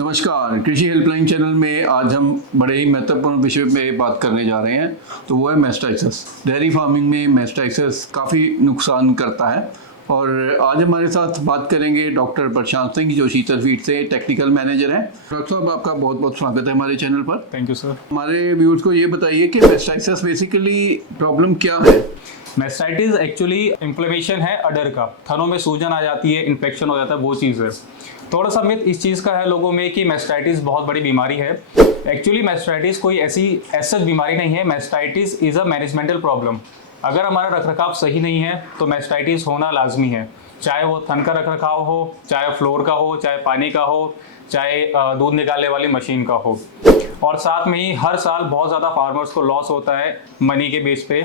नमस्कार, कृषि helpline channel में आज हम बड़े ही महत्वपूर्ण विषय पे बात करने जा रहे हैं। तो वो है मैस्टाइसिस। डेयरी फार्मिंग में मैस्टाइसिस काफ़ी नुकसान करता है और आज हमारे साथ बात करेंगे डॉक्टर प्रशांत सिंह जो शीतल फीड से टेक्निकल मैनेजर हैं। डॉक्टर साहब, आपका बहुत बहुत स्वागत है हमारे चैनल पर। Thank you sir. हमारे व्यूअर्स को ये बताइए कि मैस्टाइसिस बेसिकली प्रॉब्लम क्या है? मैस्टाइटिस एक्चुअली इन्फ्लेमेशन है अडर का, थनों में सूजन आ जाती है, इन्फेक्शन हो जाता है, वो चीज़ है। थोड़ा सा मिथ इस चीज़ का है लोगों में कि मैस्टाइटिस बहुत बड़ी बीमारी है। एक्चुअली मैस्टाइटिस कोई ऐसी सच बीमारी नहीं है। Mastitis is a managemental problem. अगर हमारा रखरखाव सही नहीं है तो मैस्टाइटिस होना लाजमी है, चाहे वो थन का रखरखाव हो, चाहे फ्लोर का हो, चाहे पानी का हो, चाहे दूध निकालने वाली मशीन का हो। और साथ में ही हर साल बहुत ज़्यादा फार्मर्स को लॉस होता है मनी के बेस पे।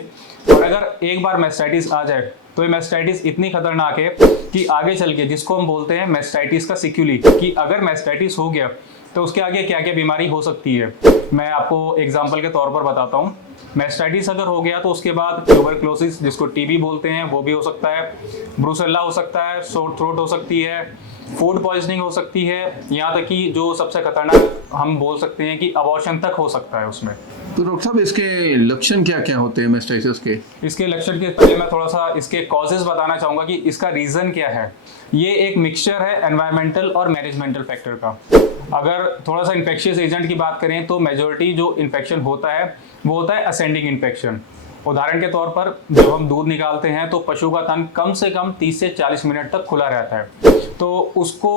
और अगर एक बार मैस्टाइटिस आ जाए तो ये मैस्टाइटिस इतनी खतरनाक है कि आगे चल के जिसको हम बोलते हैं मैस्टाइटिस का सिक्यूली, कि अगर मैस्टाइटिस हो गया तो उसके आगे क्या क्या बीमारी हो सकती है। मैं आपको एग्जाम्पल के तौर पर बताता हूँ। मैस्टाइटिस अगर हो गया तो उसके बाद ट्यूबरक्लोसिस, जिसको टीबी बोलते हैं, वो भी हो सकता है। ब्रूसेल्ला हो सकता है, सोर थ्रोट हो सकती है, फूड पॉइजनिंग हो सकती है, यहाँ तक कि जो सबसे खतरनाक हम बोल सकते हैं कि अबॉर्शन तक हो सकता है उसमें। तो डॉक्टर साहब, इसके लक्षण क्या क्या होते हैं मैस्टाइसिस के? इसके लक्षण के पहले मैं थोड़ा सा इसके कॉजेज बताना चाहूँगा कि इसका रीज़न क्या है। ये एक मिक्सचर है एनवायरमेंटल और मैनेजमेंटल फैक्टर का। अगर थोड़ा सा इन्फेक्शियस एजेंट की बात करें तो मेजॉरिटी जो इन्फेक्शन होता है वो होता है असेंडिंग इन्फेक्शन। उदाहरण के तौर पर जब हम दूध निकालते हैं तो पशु का तन कम से कम 30 से 40 मिनट तक खुला रहता है, तो उसको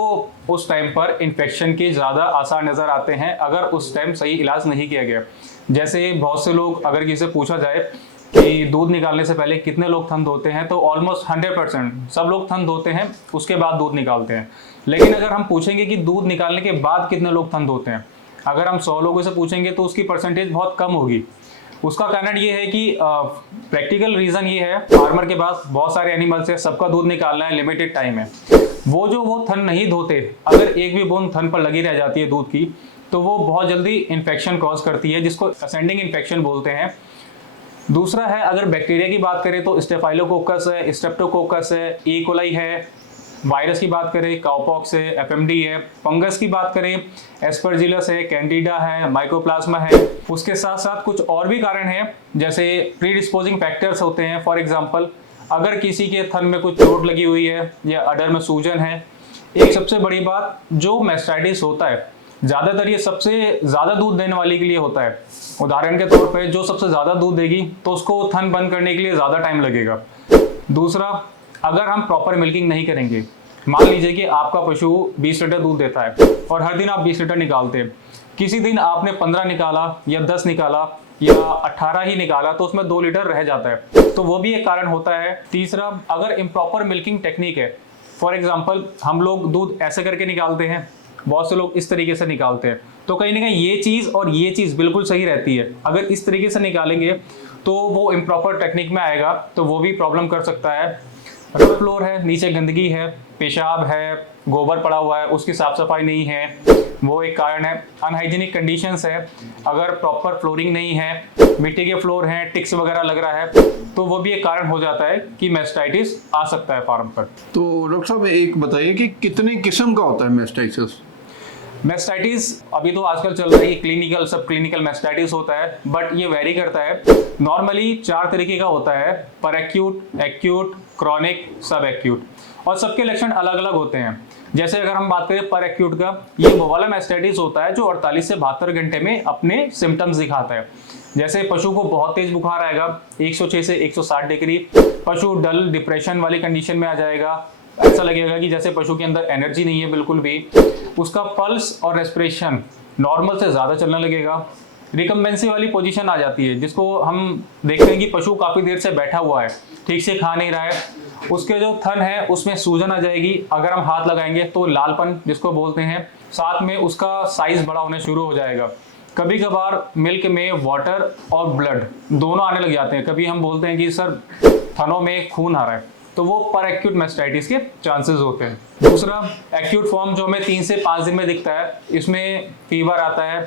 उस टाइम पर इन्फेक्शन के ज़्यादा आसार नज़र आते हैं अगर उस टाइम सही इलाज नहीं किया गया। जैसे बहुत से लोग, अगर किसी से पूछा जाए कि दूध निकालने से पहले कितने लोग थन धोते हैं, तो ऑलमोस्ट 100% सब लोग थन धोते हैं, उसके बाद दूध निकालते हैं। लेकिन अगर हम पूछेंगे कि दूध निकालने के बाद कितने लोग थन धोते हैं, अगर हम 100 लोगों से पूछेंगे तो उसकी परसेंटेज बहुत कम होगी। उसका कारण ये है कि प्रैक्टिकल रीज़न ये है, फार्मर के पास बहुत सारे एनिमल्स है, सबका दूध निकालना है, लिमिटेड टाइम है। वो थन नहीं धोते, अगर एक भी बूंद थन पर लगी रह जाती है दूध की, तो वो बहुत जल्दी इन्फेक्शन कॉज करती है, जिसको असेंडिंग इन्फेक्शन बोलते हैं। दूसरा है, अगर बैक्टीरिया की बात करें तो स्टेफाइलोकोकस है, स्ट्रेप्टोकोकस है, ई कोलाई है। वायरस की बात करें काउपॉक्स है, एफएमडी है। फंगस की बात करें एस्परजिलस है, कैंडिडा है, माइकोप्लाज्मा है। उसके साथ साथ कुछ और भी कारण हैं, जैसे प्रीडिस्पोजिंग फैक्टर्स होते हैं। फॉर एग्जांपल, अगर किसी के थन में कुछ चोट लगी हुई है या अडर में सूजन है। एक सबसे बड़ी बात, जो मैस्टाइटिस होता है ज़्यादातर ये सबसे ज़्यादा दूध देने वाले के लिए होता है। उदाहरण के तौर पर जो सबसे ज़्यादा दूध देगी तो उसको थन बंद करने के लिए ज़्यादा टाइम लगेगा। दूसरा, अगर हम प्रॉपर मिल्किंग नहीं करेंगे, मान लीजिए कि आपका पशु 20 लीटर दूध देता है और हर दिन आप 20 लीटर निकालते हैं, किसी दिन आपने 15 निकाला या 10 निकाला या 18 ही निकाला, तो उसमें 2 लीटर रह जाता है, तो वो भी एक कारण होता है। तीसरा, अगर इम्प्रॉपर मिल्किंग टेक्निक है, फॉर एग्जाम्पल हम लोग दूध ऐसे करके निकालते हैं, बहुत से लोग इस तरीके से निकालते हैं, तो कहीं ना कहीं ये चीज़ और ये चीज़ बिल्कुल सही रहती है। अगर इस तरीके से निकालेंगे तो वो इम्प्रॉपर टेक्निक में आएगा, तो वो भी प्रॉब्लम कर सकता है। रफ फ्लोर है, नीचे गंदगी है, पेशाब है, गोबर पड़ा हुआ है, उसकी साफ सफाई नहीं है, वो एक कारण है। अनहाइजीनिक कंडीशंस है, अगर प्रॉपर फ्लोरिंग नहीं है, मिट्टी के फ्लोर हैं, टिक्स वगैरह लग रहा है, तो वो भी एक कारण हो जाता है कि मैस्टाइटिस आ सकता है फार्म पर। तो डॉक्टर साहब, एक बताइए कि कितने किस्म का होता है मैस्टाइसिस? मैस्टाइटिस अभी तो आजकल चल रही है क्लिनिकल, सब क्लिनिकल मैस्टाइटिस होता है, बट ये वेरी करता है। नॉर्मली 4 तरीके का होता है: पर एक्यूट, एक्यूट, क्रॉनिक, सब एक्यूट, और सबके लक्षण अलग अलग होते हैं। जैसे अगर हम बात करें पर एक्यूट का, ये वो वाला मैस्टाइटिस होता है जो 48 से 72 घंटे में अपने सिम्टम्स दिखाता है। जैसे पशु को बहुत तेज बुखार आएगा, 106 से 160 डिग्री, पशु डल डिप्रेशन वाली कंडीशन में आ जाएगा, ऐसा लगेगा कि जैसे पशु के अंदर एनर्जी नहीं है बिल्कुल भी। उसका पल्स और रेस्पिरेशन नॉर्मल से ज़्यादा चलने लगेगा। रिकम्बेंसी वाली पोजीशन आ जाती है, जिसको हम देखते हैं कि पशु काफ़ी देर से बैठा हुआ है, ठीक से खा नहीं रहा है, उसके जो थन है उसमें सूजन आ जाएगी, अगर हम हाथ लगाएंगे तो लालपन जिसको बोलते हैं, साथ में उसका साइज बड़ा होने शुरू हो जाएगा। कभी कभार मिल्क में वाटर और ब्लड दोनों आने लग जाते हैं। कभी हम बोलते हैं कि सर थनों में खून आ रहा है, तो वो पर एक्यूट मैस्टाइटिस के चांसेस होते हैं। दूसरा, एक्यूट फॉर्म जो हमें 3 से 5 दिन में दिखता है, इसमें फीवर आता है,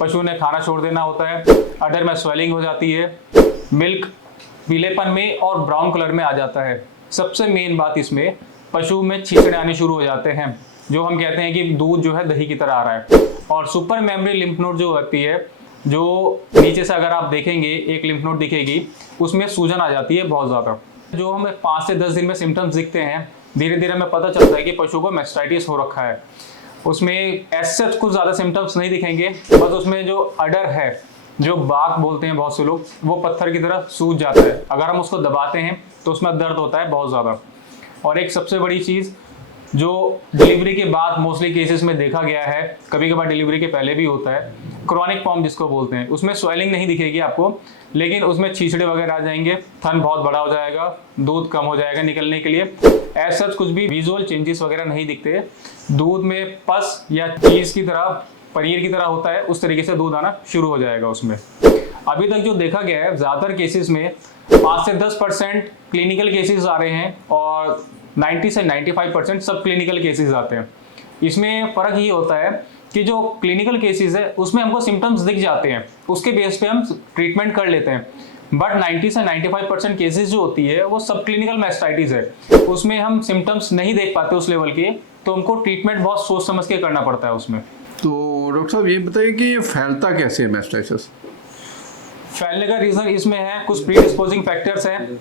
पशु ने खाना छोड़ देना होता है, अडर में स्वेलिंग हो जाती है, मिल्क पीलेपन में और ब्राउन कलर में आ जाता है। सबसे मेन बात, इसमें पशु में छींचड़े आने शुरू हो जाते हैं, जो हम कहते हैं कि दूध जो है दही की तरह आ रहा है। और सुपर मेमोरी लिम्फ नोड जो होती है, जो नीचे से अगर आप देखेंगे एक लिम्फ नोड दिखेगी, उसमें सूजन आ जाती है बहुत ज़्यादा। जो हमें 5 से 10 दिन में सिम्टम्स दिखते हैं, धीरे धीरे हमें पता चलता है कि पशु को मैस्टाइटिस हो रखा है। उसमें ऐसे कुछ ज़्यादा सिम्टम्स नहीं दिखेंगे, बस उसमें जो अडर है, जो बाक बोलते हैं बहुत से लोग, वो पत्थर की तरह सूज जाता है। अगर हम उसको दबाते हैं तो उसमें दर्द होता है बहुत ज़्यादा। और एक सबसे बड़ी चीज़ जो डिलीवरी के बाद मोस्टली केसेस में देखा गया है, कभी कभार डिलीवरी के पहले भी होता है, क्रॉनिक फॉर्म जिसको बोलते हैं, उसमें स्वेलिंग नहीं दिखेगी आपको, लेकिन उसमें छींचड़े वगैरह आ जाएंगे, थन बहुत बड़ा हो जाएगा, दूध कम हो जाएगा निकलने के लिए। ऐसा कुछ भी विजुअल चेंजेस वगैरह नहीं दिखते। दूध में पस या चीज़ की तरह, पनीर की तरह होता है, उस तरीके से दूध आना शुरू हो जाएगा उसमें। अभी तक जो देखा गया है, ज़्यादातर केसेस में 5 से 10% क्लिनिकल केसेस आ रहे हैं और 90 से 95% सब क्लिनिकल केसेस आते हैं। इसमें फ़र्क ये होता है कि जो क्लिनिकल केसेस है उसमें हमको सिम्टम्स दिख जाते हैं, उसके बेस पे हम ट्रीटमेंट कर लेते हैं। बट 90 से 95% केसेस जो होती है वो सब क्लिनिकल मैस्टाइटिस है, उसमें हम सिम्टम्स नहीं देख पाते उस लेवल के, तो हमको ट्रीटमेंट बहुत सोच समझ के करना पड़ता है उसमें। तो डॉक्टर साहब ये बताइए कि ये फैलता कैसे है मैस्टाइटिस? फैलने का रीज़न इसमें है कुछ प्रीडिस्पोजिंग फैक्टर्स हैं।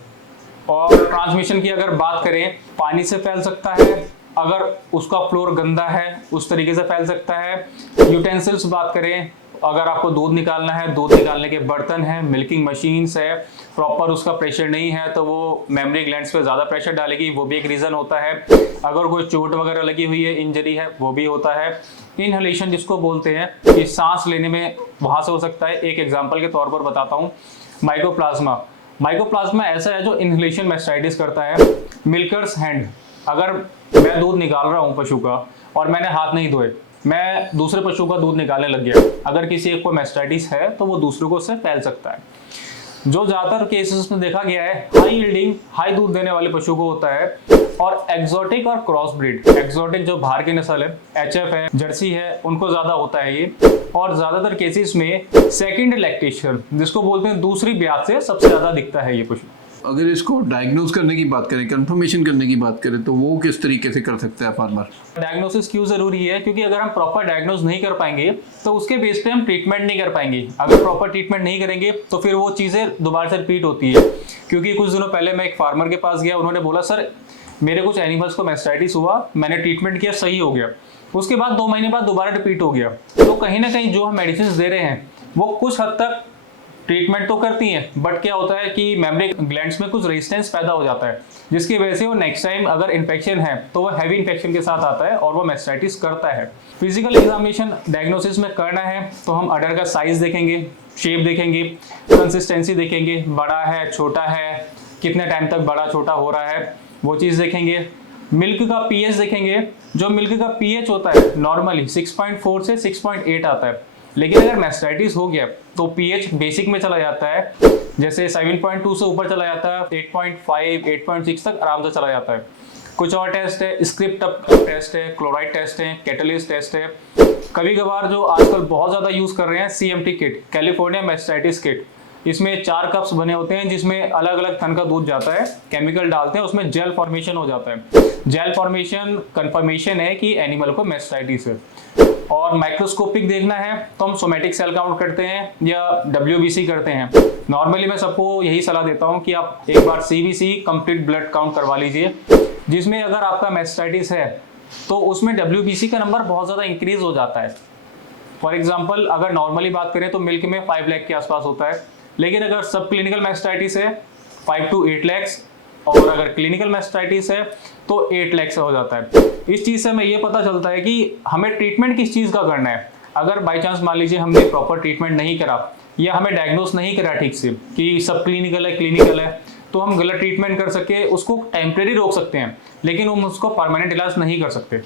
और ट्रांसमिशन की अगर बात करें, पानी से फैल सकता है, अगर उसका फ्लोर गंदा है उस तरीके से फैल सकता है। यूटेंसिल्स बात करें, अगर आपको दूध निकालना है, दूध निकालने के बर्तन हैं, मिल्किंग मशीन्स है, प्रॉपर उसका प्रेशर नहीं है तो वो मेमोरी ग्लैंड्स पे ज़्यादा प्रेशर डालेगी, वो भी एक रीज़न होता है। अगर कोई चोट वगैरह लगी हुई है, इंजरी है, वो भी होता है। इनहेलेशन जिसको बोलते हैं कि सांस लेने में, वहाँ से हो सकता है। एक एग्जाम्पल के तौर पर बताता हूँ, माइकोप्लाज्मा ऐसा है जो इनहेलेशन मैस्टाइटिस करता है। मिल्कर्स हैंड, अगर मैं दूध निकाल रहा हूँ पशु का और मैंने हाथ नहीं धोए, मैं दूसरे पशु का दूध निकालने लग गया, अगर किसी एक को मैस्टाइटिस है तो वो दूसरों को उससे फैल सकता है। जो ज़्यादातर केसेस में देखा गया है, हाई यील्डिंग, हाई दूध देने वाले पशु को होता है। और एक्सोटिक और क्रॉस ब्रीड, एक्सोटिक जो बाहर की नस्ल है, एचएफ है, जर्सी है, उनको ज़्यादा होता है ये। और ज़्यादातर केसेस में सेकेंड लैक्टेशन जिसको बोलते हैं, दूसरी ब्याज से सबसे ज़्यादा दिखता है ये पशु। अगर इसको डायग्नोज करने की बात करें, कंफर्मेशन करने की बात करें, तो वो किस तरीके से कर सकता है फार्मर? डायग्नोसिस क्यों ज़रूरी है? क्योंकि अगर हम प्रॉपर डायग्नोज नहीं कर पाएंगे तो उसके बेस पे हम ट्रीटमेंट नहीं कर पाएंगे। अगर प्रॉपर ट्रीटमेंट नहीं करेंगे तो फिर वो चीज़ें दोबारा से रिपीट होती है। क्योंकि कुछ दिनों पहले मैं एक फार्मर के पास गया, उन्होंने बोला सर मेरे कुछ एनिमल्स को मैस्टाइटिस हुआ, मैंने ट्रीटमेंट किया, सही हो गया, उसके बाद 2 महीने बाद दोबारा रिपीट हो गया। तो कहीं ना कहीं जो हम मेडिसिन दे रहे हैं वो कुछ हद तक ट्रीटमेंट तो करती हैं, बट क्या होता है कि मेमोरी ग्लैंड्स में कुछ रेजिस्टेंस पैदा हो जाता है, जिसकी वजह से वो नेक्स्ट टाइम अगर इन्फेक्शन है तो वो हैवी इन्फेक्शन के साथ आता है और वो मैस्टाइटिस करता है। फिजिकल एग्जामिनेशन डायग्नोसिस में करना है तो हम अडर का साइज देखेंगे, शेप देखेंगे, कंसिस्टेंसी देखेंगे, बड़ा है, छोटा है, कितने टाइम तक बड़ा छोटा हो रहा है, वो चीज़ देखेंगे। मिल्क का पीएच देखेंगे। जो मिल्क का पीएच होता है नॉर्मली 6.4 से 6.8 आता है, लेकिन अगर मैस्टाइटिस हो गया तो पीएच बेसिक में चला जाता है, जैसे 7.2 से ऊपर चला जाता है, 8.5 8.6 तक आराम से चला जाता है। कुछ और टेस्ट है, स्क्रिप्ट टेस्ट है, क्लोराइड टेस्ट है, कैटलिस्ट टेस्ट है। कभी कभार जो आजकल बहुत ज़्यादा यूज़ कर रहे हैं CMT kit, California mastitis kit, इसमें 4 कप्स बने होते हैं जिसमें अलग अलग थन का दूध जाता है, केमिकल डालते हैं, उसमें जेल फॉर्मेशन हो जाता है। जेल फॉर्मेशन कंफर्मेशन है कि एनिमल को मैस्टाइटिस है। और माइक्रोस्कोपिक देखना है तो हम सोमेटिक सेल काउंट करते हैं या WBC करते हैं। नॉर्मली मैं सबको यही सलाह देता हूं कि आप एक बार CBC कंप्लीट ब्लड काउंट करवा लीजिए, जिसमें अगर आपका मैस्टाइटिस है तो उसमें WBC का नंबर बहुत ज़्यादा इंक्रीज हो जाता है। फॉर एग्जाम्पल अगर नॉर्मली बात करें तो मिल्क में 5 लाख के आसपास होता है, लेकिन अगर सब क्लिनिकल मैस्टाइटिस है 5 to 8 लाख, और अगर क्लिनिकल मैस्टाइटिस है तो 8 लाख से हो जाता है। इस चीज़ से हमें ये पता चलता है कि हमें ट्रीटमेंट किस चीज़ का करना है। अगर बाई चांस मान लीजिए हमने प्रॉपर ट्रीटमेंट नहीं करा या हमें डायग्नोस नहीं करा ठीक से कि सब क्लिनिकल है, तो हम गलत ट्रीटमेंट कर सके, उसको टेम्परेरी रोक सकते हैं, लेकिन हम उसको परमानेंट इलाज नहीं कर सकते।